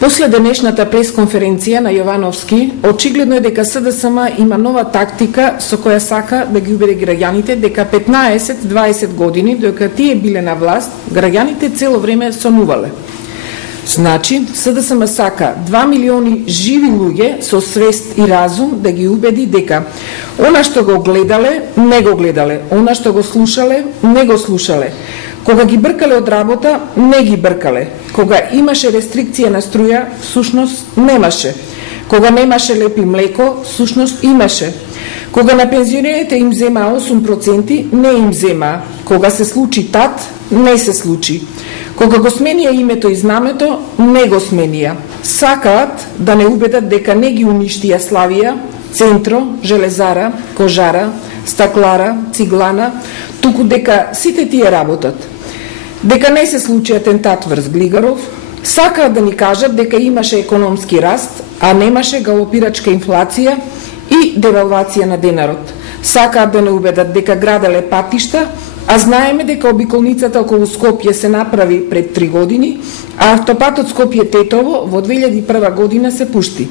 После денешната пресконференција на Јовановски, очигледно е дека СДСМ има нова тактика со која сака да ги убеди граѓаните дека 15-20 години, додека тие биле на власт, граѓаните цело време сонувале. Значи, СДСМ сака 2 милиони живи луѓе со свест и разум да ги убеди дека она што го гледале, не го гледале, она што го слушале, не го слушале. Кога ги бркале од работа, не ги бркале. Кога имаше рестрикција на струја, всушност немаше. Кога немаше лепи млеко, всушност имаше. Кога на пензионерите им зема 8%, не им зема. Кога се случи тат, не се случи. Кога го сменија името и знамето, не го сменија. Сакаат да не убедат дека не ги уништија Славија, Центро, Железара, Кожара, Стаклара, Циглана, туку дека сите тие работат. Дека не се случи атентат врз Глигаров, сакаат да ни кажат дека имаше економски раст, а немаше галопирачка инфлација и девалвација на денарот. Сакаат да не убедат дека граделе патишта, а знаеме дека обиколницата околу Скопје се направи пред 3 години, а автопатот Скопје-Тетово во 2001 година се пушти.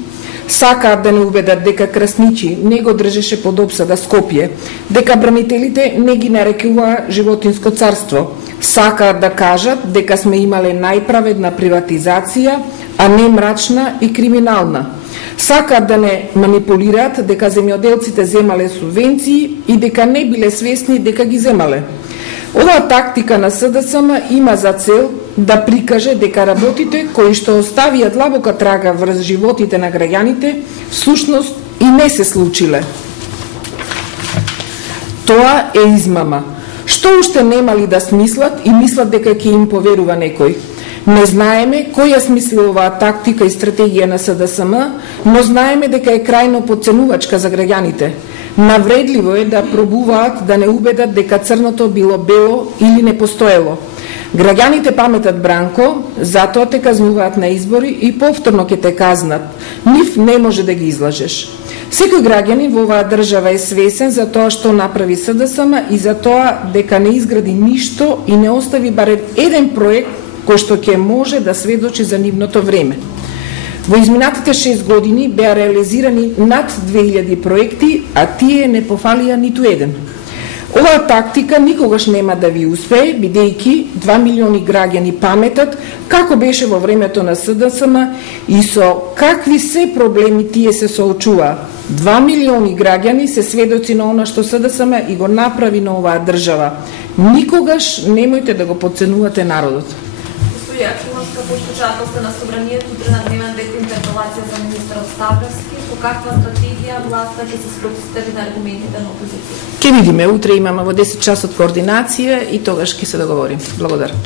Сакаат да не убедат дека Красничи не го држеше под опсада Скопје, дека бранителите не ги нарекуваа животинско царство. Сакаат да кажат дека сме имале најправедна приватизација, а не мрачна и криминална. Сакаат да не манипулираат дека земјоделците земале субвенции и дека не биле свесни дека ги земале. Оваа тактика на СДСМ има за цел да прикаже дека работите кои што оставија длабока трага врз животите на граѓаните, всушност и не се случиле. Тоа е измама. Што уште немали да смислат и мислат дека ќе им поверува некој? Не знаеме кој ја смисли оваа тактика и стратегија на СДСМ, но знаеме дека е крајно потценувачка за граѓаните. Навредливо е да пробуваат да не убедат дека црното било бело или не постоело. Граѓаните паметат Бранко, затоа те казнуваат на избори и повторно ќе те казнат. Нив не може да ги излажеш. Секој граѓанин во оваа држава е свесен за тоа што направи СДСМ и за тоа дека не изгради ништо и не остави барем еден проект кој што ќе може да сведочи за нивното време. Во изминатите 6 години беа реализирани над 2000 проекти, а тие не пофалија ниту еден. Оваа тактика никогаш нема да ви успее, бидејќи 2 милиони граѓани паметат како беше во времето на СДСМ и со какви се проблеми тие се соочуваа. 2 милиони граѓани се сведоци на она што СДСМ и го направи на оваа држава. Никогаш немојте да го потценувате народот. Акционска послушателство на собранието, утре на дневен ред интерпелација за министерот Ставровски. По каква стратегија власта ќе се спротивстави на аргументите на опозицијата? Ќе видиме, утре имаме во 10 часот координација и тогаш ќе се договорим. Благодарам.